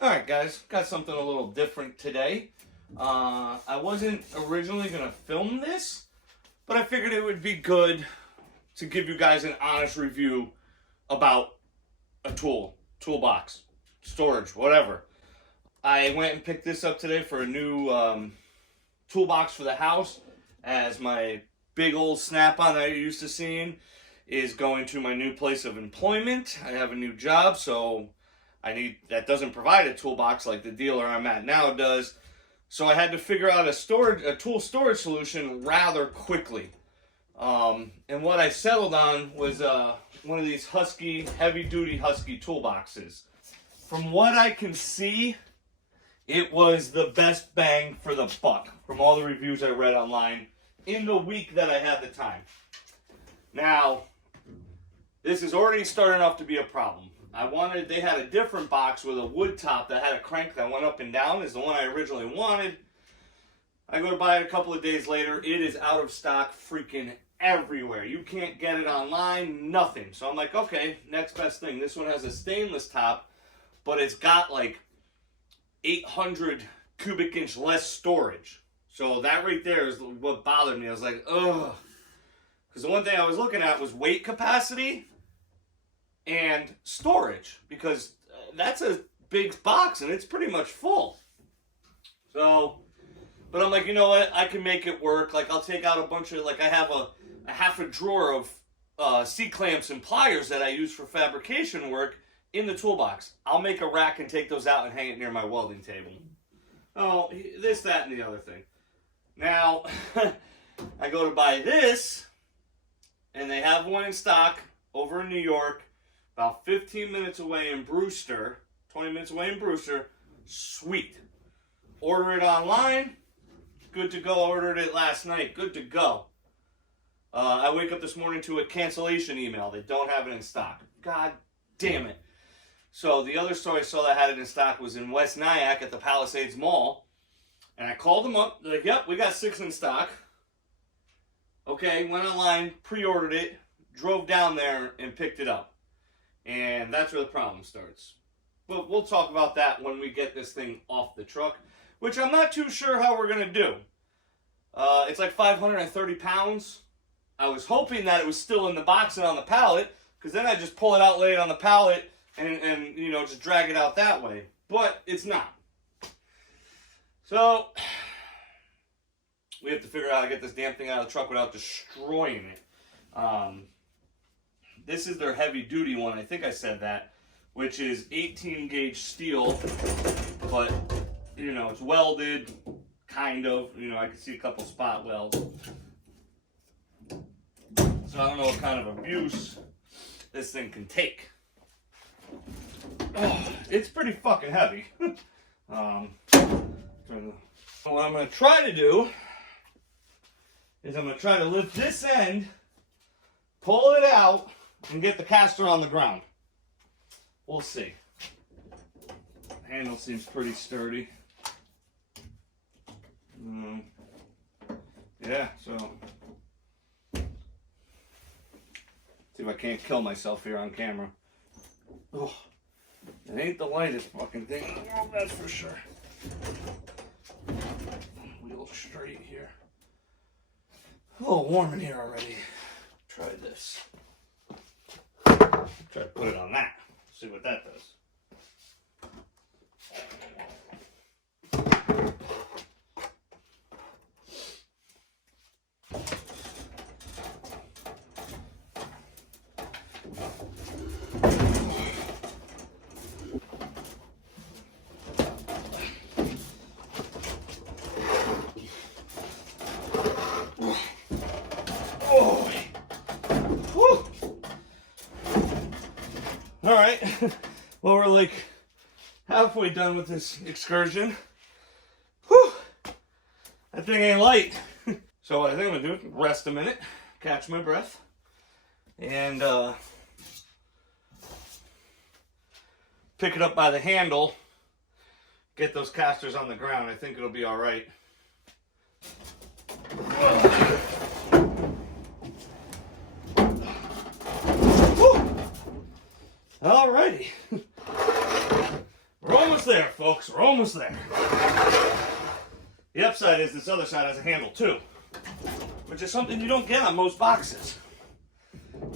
Alright guys, got something a little different today. I wasn't originally going to film this, but I figured it would be good to give you guys an honest review about a toolbox, storage, whatever. I went and picked this up today for a new toolbox for the house, as my big old Snap-on that you're used to seeing is going to my new place of employment. I have a new job, so that doesn't provide a toolbox like the dealer I'm at now does. So I had to figure out a tool storage solution rather quickly. And what I settled on was one of these heavy-duty Husky toolboxes. From what I can see, it was the best bang for the buck from all the reviews I read online in the week that I had the time. Now, this is already starting off to be a problem. They had a different box with a wood top that had a crank that went up and down, is the one I originally wanted. I go to buy it a couple of days later. It is out of stock freaking everywhere. You can't get it online, nothing. So I'm like, okay, next best thing. This one has a stainless top, but it's got like 800 cubic inch less storage. So that right there is what bothered me. I was like, ugh. Because the one thing I was looking at was weight capacity and storage, because that's a big box and it's pretty much full. So, but I'm like, you know what, I can make it work. Like, I'll take out a bunch of, like, I have a half a drawer of C-clamps and pliers that I use for fabrication work in the toolbox. I'll make a rack and take those out and hang it near my welding table. Oh, this, that, and the other thing. Now, I go to buy this, and they have one in stock over in New York, about 15 minutes away in Brewster, 20 minutes away in Brewster. Sweet. Order it online. Good to go. Ordered it last night. Good to go. I wake up this morning to a cancellation email. They don't have it in stock. God damn it. So the other store I saw that had it in stock was in West Nyack at the Palisades Mall. And I called them up. They're like, yep, we got 6 in stock. Okay, went online, pre-ordered it, drove down there and picked it up. And that's where the problem starts. But we'll talk about that when we get this thing off the truck, which I'm not too sure how we're going to do. It's like 530 pounds. I was hoping that it was still in the box and on the pallet, because then I just pull it out, lay it on the pallet, and you know, just drag it out that way. But it's not. So we have to figure out how to get this damn thing out of the truck without destroying it. This is their heavy duty one, I think I said that, which is 18 gauge steel, but you know, it's welded, kind of, you know, I can see a couple spot welds. So I don't know what kind of abuse this thing can take. Oh, it's pretty fucking heavy. What I'm going to try to do is I'm going to try to lift this end, pull it out, and get the caster on the ground. We'll see. The handle seems pretty sturdy. Yeah, so see if I can't kill myself here on camera. Oh, it ain't the lightest fucking thing in the world, that's for sure. Wheel straight here. A little warm in here already. Try this. Try to put it on that. See what that does. All right, well, we're like halfway done with this excursion. Whew, that thing ain't light. So what I think I'm gonna do, rest a minute, catch my breath, and pick it up by the handle, get those casters on the ground. I think it'll be all right. already. We're almost there, folks. We're almost there. The upside is this other side has a handle too, which is something you don't get on most boxes.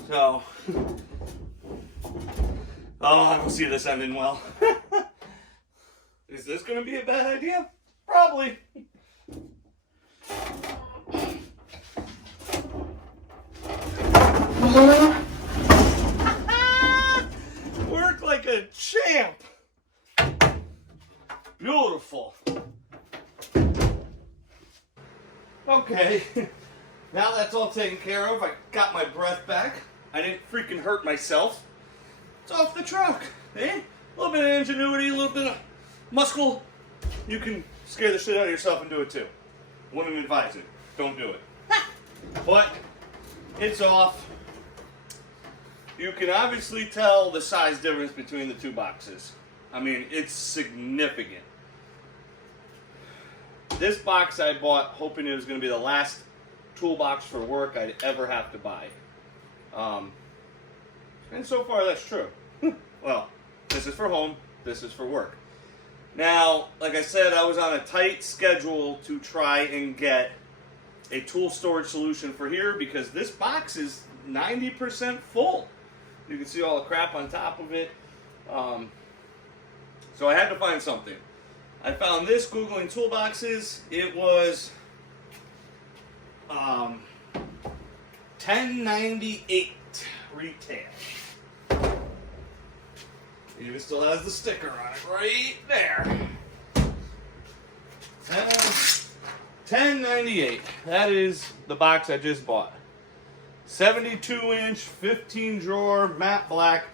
So, I don't see this ending well. Is this going to be a bad idea? Probably. Work like a champ. Beautiful. Okay, now that's all taken care of. I got my breath back. I didn't freaking hurt myself. It's off the truck. Eh? A little bit of ingenuity, a little bit of muscle. You can scare the shit out of yourself and do it too. Wouldn't advise it. Don't do it. But it's off. You can obviously tell the size difference between the two boxes. I mean, it's significant. This box I bought hoping it was going to be the last toolbox for work I'd ever have to buy. And so far that's true. Well, this is for home, this is for work. Now, like I said, I was on a tight schedule to try and get a tool storage solution for here because this box is 90% full. You can see all the crap on top of it. So I had to find something. I found this Googling toolboxes. It was $10.98 retail. Even still has the sticker on it right there. $10.98. That is the box I just bought. 72-inch, 15-drawer, matte black.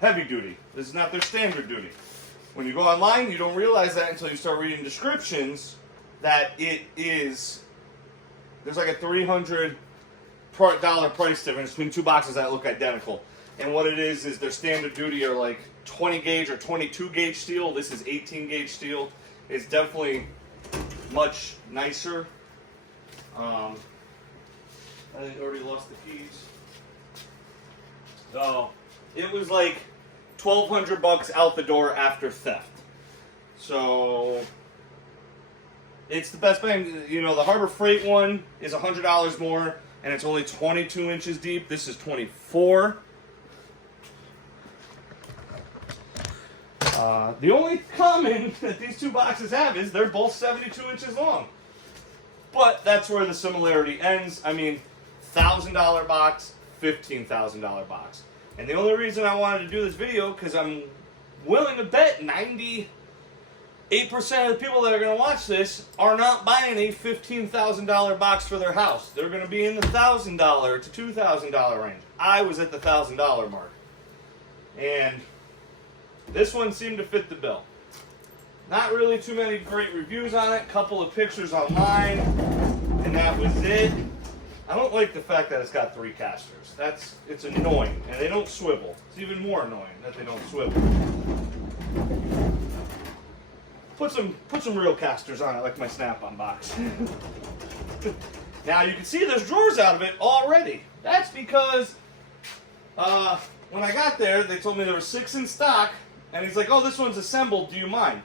Heavy duty. This is not their standard duty. When you go online, you don't realize that until you start reading descriptions that it is, there's like a $300 price difference between two boxes that look identical. And what it is their standard duty are like 20 gauge or 22 gauge steel. This is 18 gauge steel. It's definitely much nicer. I already lost the keys. So it was like $1,200 out the door after theft. So it's the best bang. You know, the Harbor Freight one is $100 more, and it's only 22 inches deep. This is 24. The only common that these two boxes have is they're both 72 inches long. But that's where the similarity ends. I mean, $1,000 box, $15,000 box. And the only reason I wanted to do this video, because I'm willing to bet 98% of the people that are going to watch this are not buying a $15,000 box for their house. They're going to be in the $1,000 to $2,000 range. I was at the $1,000 mark. And this one seemed to fit the bill. Not really too many great reviews on it. Couple of pictures online, and that was it. I don't like the fact that it's got 3 casters. It's annoying, and they don't swivel. It's even more annoying that they don't swivel. Put some real casters on it, like my Snap-on box. Now you can see there's drawers out of it already. That's because when I got there, they told me there were 6 in stock, and he's like, "Oh, this one's assembled. Do you mind?"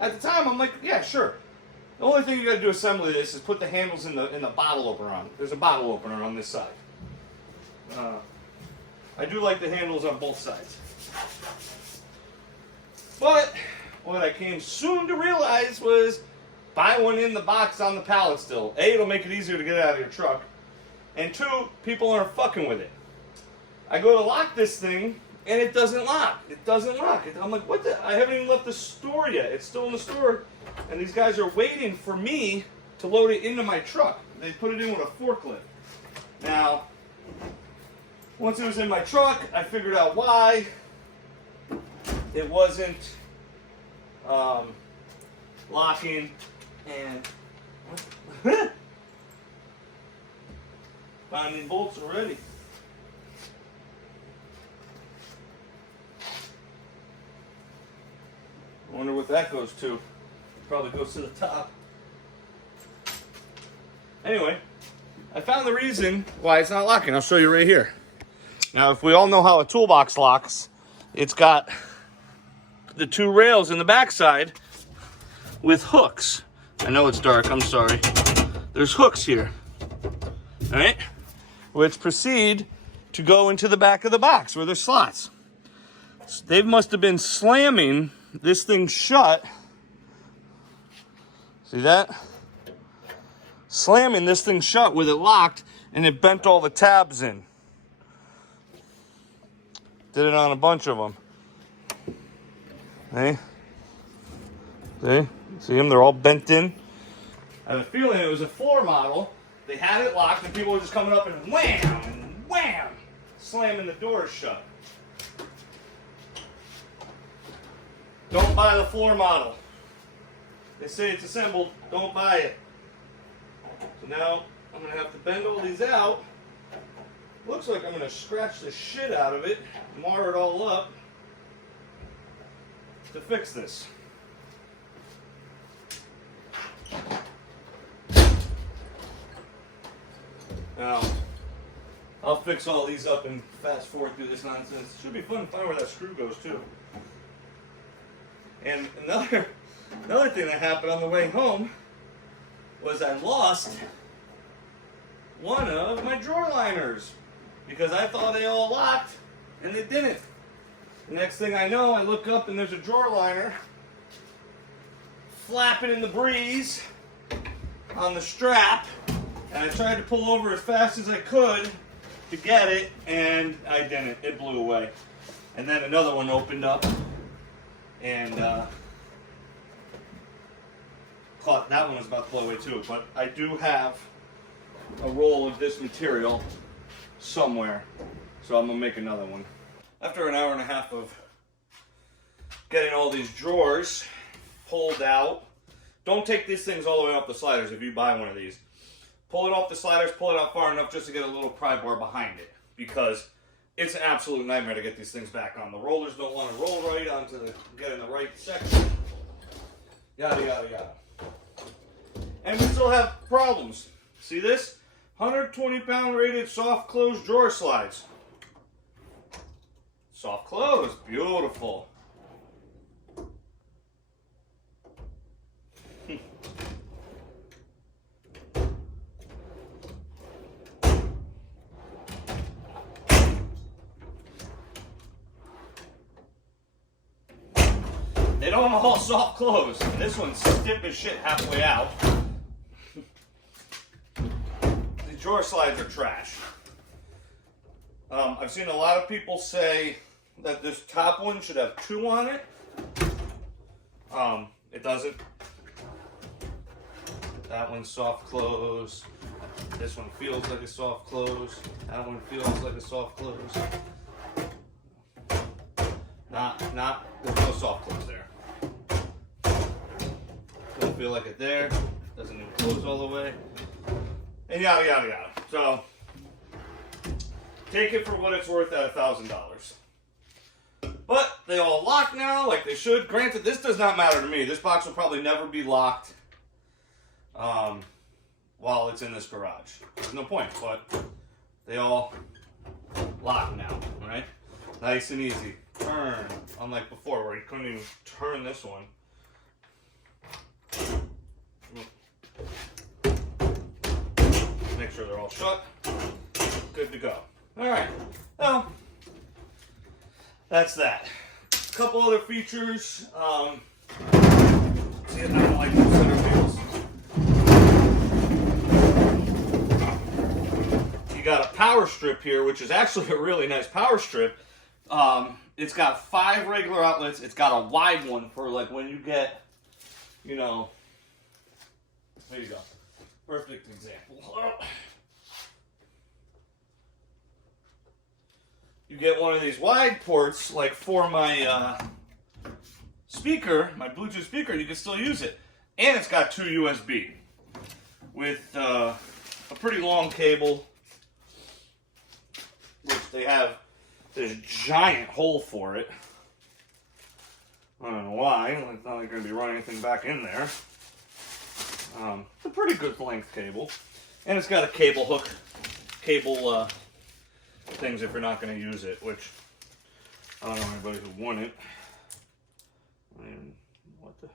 At the time, I'm like, "Yeah, sure." The only thing you got to do assembly this is put the handles in the bottle opener on. There's a bottle opener on this side. I do like the handles on both sides. But what I came soon to realize was buy one in the box on the pallet still. A, it'll make it easier to get it out of your truck. And 2, people aren't fucking with it. I go to lock this thing, and it doesn't lock. It doesn't lock. I'm like, what the? I haven't even left the store yet. It's still in the store. And these guys are waiting for me to load it into my truck. They put it in with a forklift. Now, once it was in my truck, I figured out why it wasn't locking. And binding bolts already. I wonder what that goes to. Probably goes to the top. Anyway, I found the reason why it's not locking. I'll show you right here. Now, if we all know how a toolbox locks, it's got the two rails in the backside with hooks. I know it's dark, I'm sorry. There's hooks here, all right? Which proceed to go into the back of the box where there's slots. They must have been slamming this thing shut. See that? Slamming this thing shut with it locked, and it bent all the tabs in. Did it on a bunch of them. Hey? See them? They're all bent in. I have a feeling it was a floor model. They had it locked, and people were just coming up and wham, and wham, slamming the doors shut. Don't buy the floor model. They say it's assembled. Don't buy it. So now I'm going to have to bend all these out. Looks like I'm going to scratch the shit out of it, mar it all up to fix this. Now, I'll fix all these up and fast forward through this nonsense. Should be fun to find where that screw goes too. And another thing that happened on the way home was I lost one of my drawer liners because I thought they all locked and they didn't. The next thing I know, I look up and there's a drawer liner flapping in the breeze on the strap, and I tried to pull over as fast as I could to get it, and I didn't. It blew away. And then another one opened up, and caught that one was about to blow away too. But I do have a roll of this material somewhere, so I'm gonna make another one. After an hour and a half of getting all these drawers pulled out, don't take these things all the way off the sliders if you buy one of these. Pull it off the sliders, pull it out far enough just to get a little pry bar behind it, because it's an absolute nightmare to get these things back on. The rollers don't want to roll right onto the, get in the right section, yada, yada, yada. And we still have problems. See this? 120-pound rated soft close drawer slides. Soft close, beautiful. They don't all soft close. This one's stiff as shit halfway out. The drawer slides are trash. I've seen a lot of people say that this top one should have 2 on it. It doesn't. That one's soft close. This one feels like a soft close. That one feels like a soft close. There's no soft close there. Don't feel like it there. Doesn't even close all the way. And yada, yada, yada. So, take it for what it's worth at $1,000. But they all lock now, like they should. Granted, this does not matter to me. This box will probably never be locked while it's in this garage. There's no point, but they all lock now, right? Nice and easy. Turn, unlike before where you couldn't even turn this one. Make sure they're all shut. Good to go. All right. Well, that's that. A couple other features. See, I don't like those center wheels. You got a power strip here, which is actually a really nice power strip. It's got 5 regular outlets. It's got a wide one for like when you get, you know, there you go. Perfect example. You get one of these wide ports, like for my speaker, my Bluetooth speaker, you can still use it. And it's got 2 USB with a pretty long cable, which they have this giant hole for it. I don't know why. It's not like you're going to be running anything back in there. It's a pretty good length cable. And it's got a cable hook, cable things if you're not going to use it, which I don't know anybody who won it. And what the?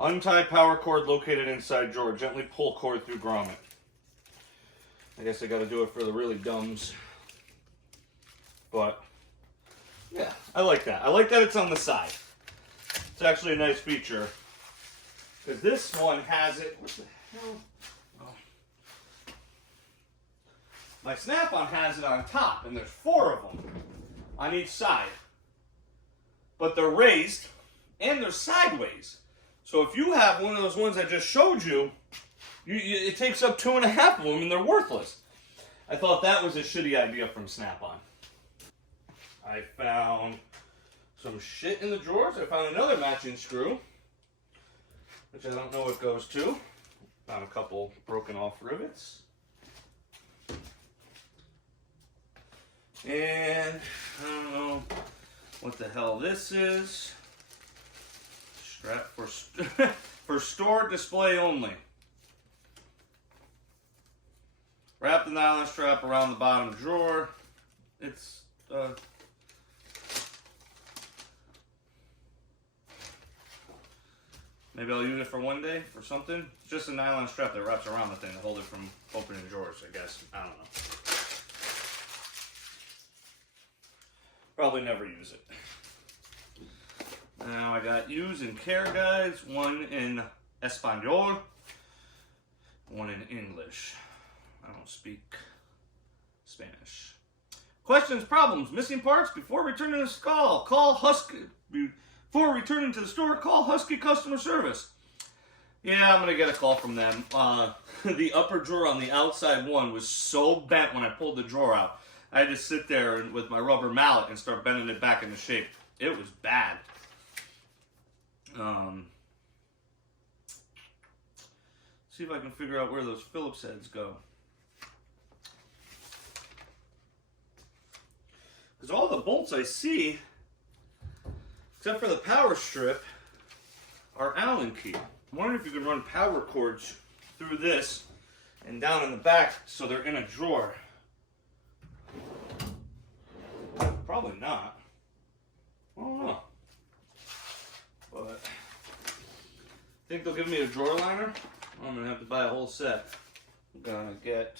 Untie power cord located inside drawer. Gently pull cord through grommet. I guess I got to do it for the really dumbs. But yeah, I like that. I like that it's on the side. It's actually a nice feature. Because this one has it. What the hell? Oh. My Snap-on has it on top, and there's 4 of them on each side. But they're raised and they're sideways. So if you have one of those ones I just showed you, it takes up 2.5 of them and they're worthless. I thought that was a shitty idea from Snap-on. I found some shit in the drawers. I found another matching screw, which I don't know what goes to. Found a couple broken off rivets. And I don't know what the hell this is. Strap for store display only. Wrap the nylon strap around the bottom drawer. It's maybe I'll use it for one day or something. It's just a nylon strap that wraps around the thing to hold it from opening drawers, I guess. I don't know. Probably never use it. Now I got use and care guides, one in Espanol, one in English. I don't speak Spanish. Questions, problems, missing parts before returning to the store. Call Husky. Before returning to the store, call Husky customer service. Yeah, I'm gonna get a call from them. The upper drawer on the outside one was so bent when I pulled the drawer out. I had to sit there with my rubber mallet and start bending it back into shape. It was bad. See if I can figure out where those Phillips heads go. Because all the bolts I see, except for the power strip, are Allen key. I'm wondering if you can run power cords through this and down in the back so they're in a drawer. Probably not. I don't know. But think they'll give me a drawer liner? I'm gonna have to buy a whole set. I'm gonna get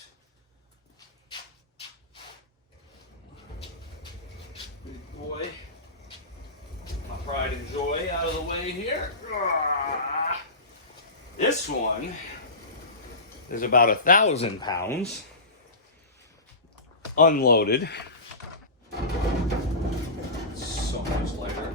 big boy, my pride and joy, out of the way here. This one is about 1,000 pounds, unloaded. So much lighter.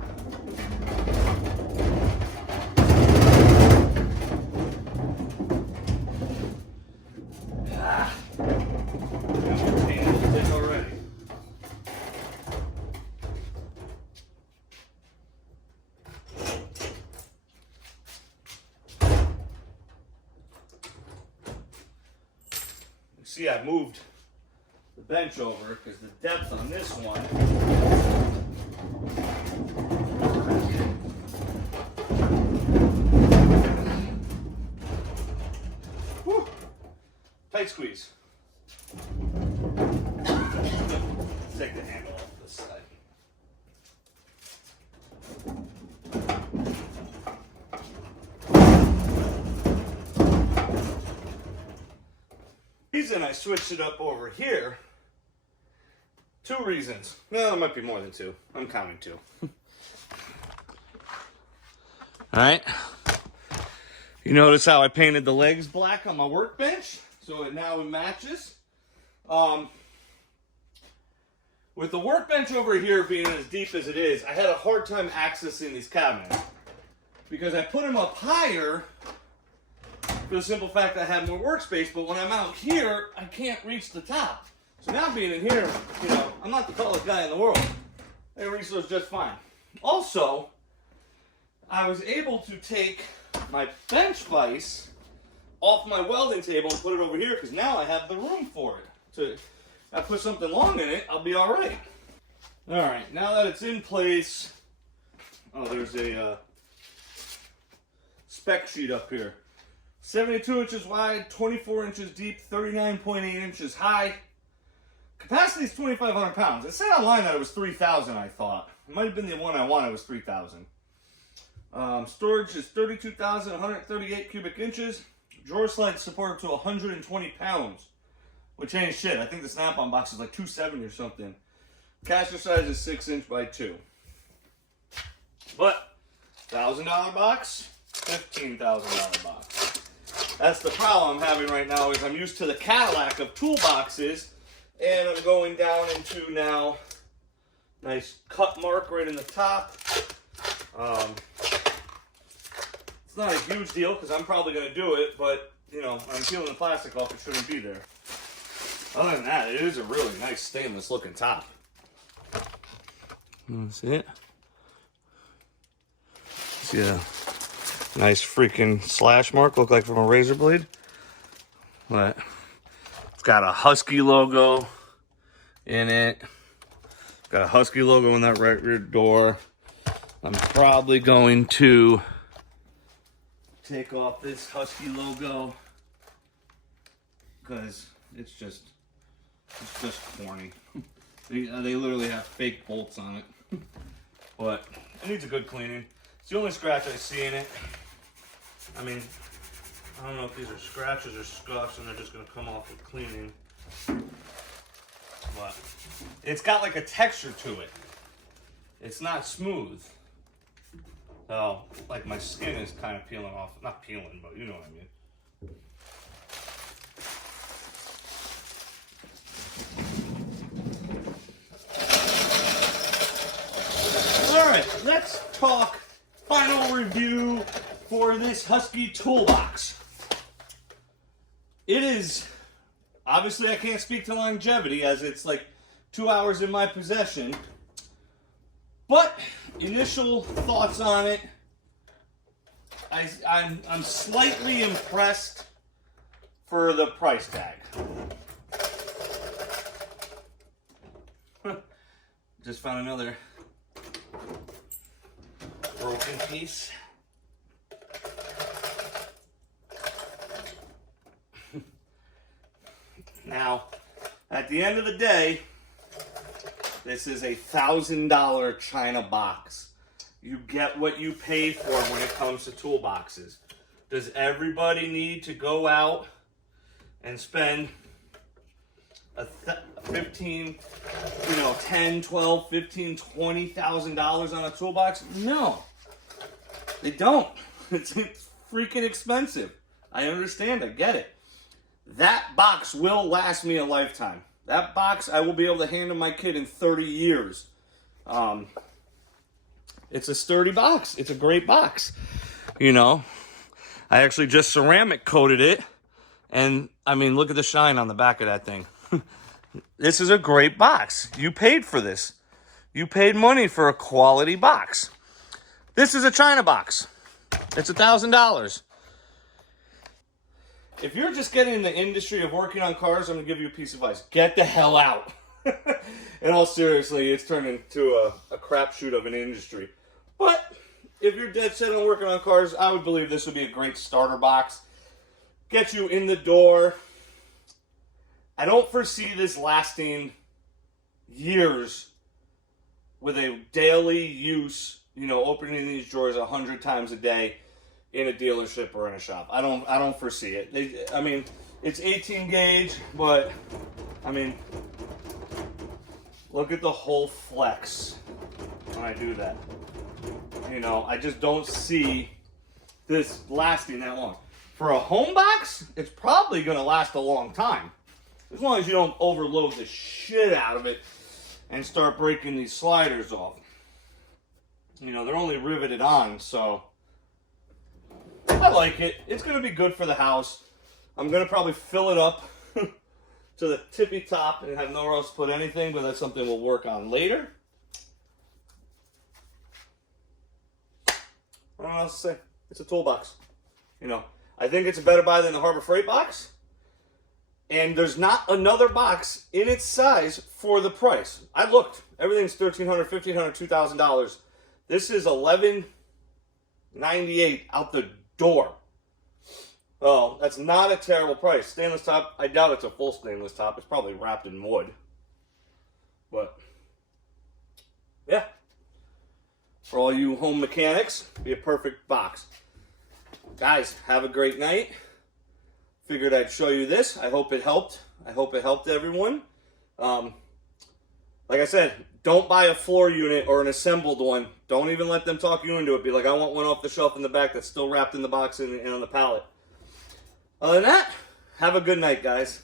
See, I moved the bench over because the depth on this one whew, tight squeeze. Let's take the handle off this side. Reason I switched it up over here, 2 reasons. Well, there might be more than 2. I'm counting 2. Alright. You notice how I painted the legs black on my workbench? So now it matches. With the workbench over here being as deep as it is, I had a hard time accessing these cabinets. Because I put them up higher for the simple fact that I had more workspace, but when I'm out here, I can't reach the top. So now being in here, you know, I'm not the tallest guy in the world. I can reach those just fine. Also, I was able to take my bench vise off my welding table and put it over here because now I have the room for it. So if I put something long in it, I'll be all right. All right, now that it's in place, oh, there's a spec sheet up here. 72 inches wide, 24 inches deep, 39.8 inches high. Capacity is 2,500 pounds. It said online that it was 3,000, I thought. It might have been the one I wanted was 3,000. Storage is 32,138 cubic inches. Drawer slides support up to 120 pounds, which ain't shit. I think the Snap-on box is like 270 or something. Caster size is 6 inch by 2. But $1,000 box, $15,000 box. That's the problem I'm having right now. Is I'm used to the Cadillac of toolboxes, and I'm going down into now nice cut mark right in the top. It's not a huge deal because I'm probably going to do it, but you know, I'm peeling the plastic off. It shouldn't be there. Other than that, it is a really nice stainless looking top. See it? See a nice freaking slash mark, look like from a razor blade. But it's got a Husky logo in it. Got a Husky logo in that right rear door. I'm probably going to take off this Husky logo because it's just corny. They literally have fake bolts on it. But it needs a good cleaning. It's the only scratch I see in it. I mean, I don't know if these are scratches or scuffs and they're just going to come off with cleaning. But it's got like a texture to it. It's not smooth. So, like my skin is kind of peeling off. Not peeling, but you know what I mean. Alright, let's talk final review for this Husky Toolbox. It is, obviously I can't speak to longevity as it's like 2 hours in my possession. But initial thoughts on it, I'm slightly impressed for the price tag. Just found another broken piece. Now, at the end of the day, this is a $1,000 China box. You get what you pay for when it comes to toolboxes. Does everybody need to go out and spend a 15, you know, 10, 12, 15, $20,000 on a toolbox? No, they don't. It's freaking expensive. I understand, I get it. That box will last me a lifetime. That box I will be able to hand to my kid in 30 years. It's a sturdy box. It's a great box. You know, I actually just ceramic coated it. And, I mean, look at the shine on the back of that thing. This is a great box. You paid for this. You paid money for a quality box. This is a China box. It's $1,000. If you're just getting in the industry of working on cars, I'm going to give you a piece of advice. Get the hell out. In all seriously, it's turned into a crapshoot of an industry. But if you're dead set on working on cars, I would believe this would be a great starter box. Get you in the door. I don't foresee this lasting years with a daily use, you know, opening these drawers 100 times a day in a dealership or in a shop. I don't foresee it. I mean, it's 18 gauge, but I mean, look at the whole flex when I do that. You know, I just don't see this lasting that long. For a home box, it's probably going to last a long time. As long as you don't overload the shit out of it and start breaking these sliders off. You know, they're only riveted on, so I like it. It's going to be good for the house. I'm going to probably fill it up to the tippy top and have nowhere else to put anything, but that's something we'll work on later. I don't know what else to say. It's a toolbox. You know, I think it's a better buy than the Harbor Freight box. And there's not another box in its size for the price. I looked. Everything's $1,300, $1,500, $2,000. This is $1,198 out the door. Oh, that's not a terrible price. Stainless top, I doubt it's a full stainless top. It's probably wrapped in wood. But, yeah. For all you home mechanics, be a perfect box. Guys, have a great night. Figured I'd show you this. I hope it helped. I hope it helped everyone. Like I said, don't buy a floor unit or an assembled one. Don't even let them talk you into it. Be like, I want one off the shelf in the back that's still wrapped in the box and on the pallet. Other than that, have a good night, guys.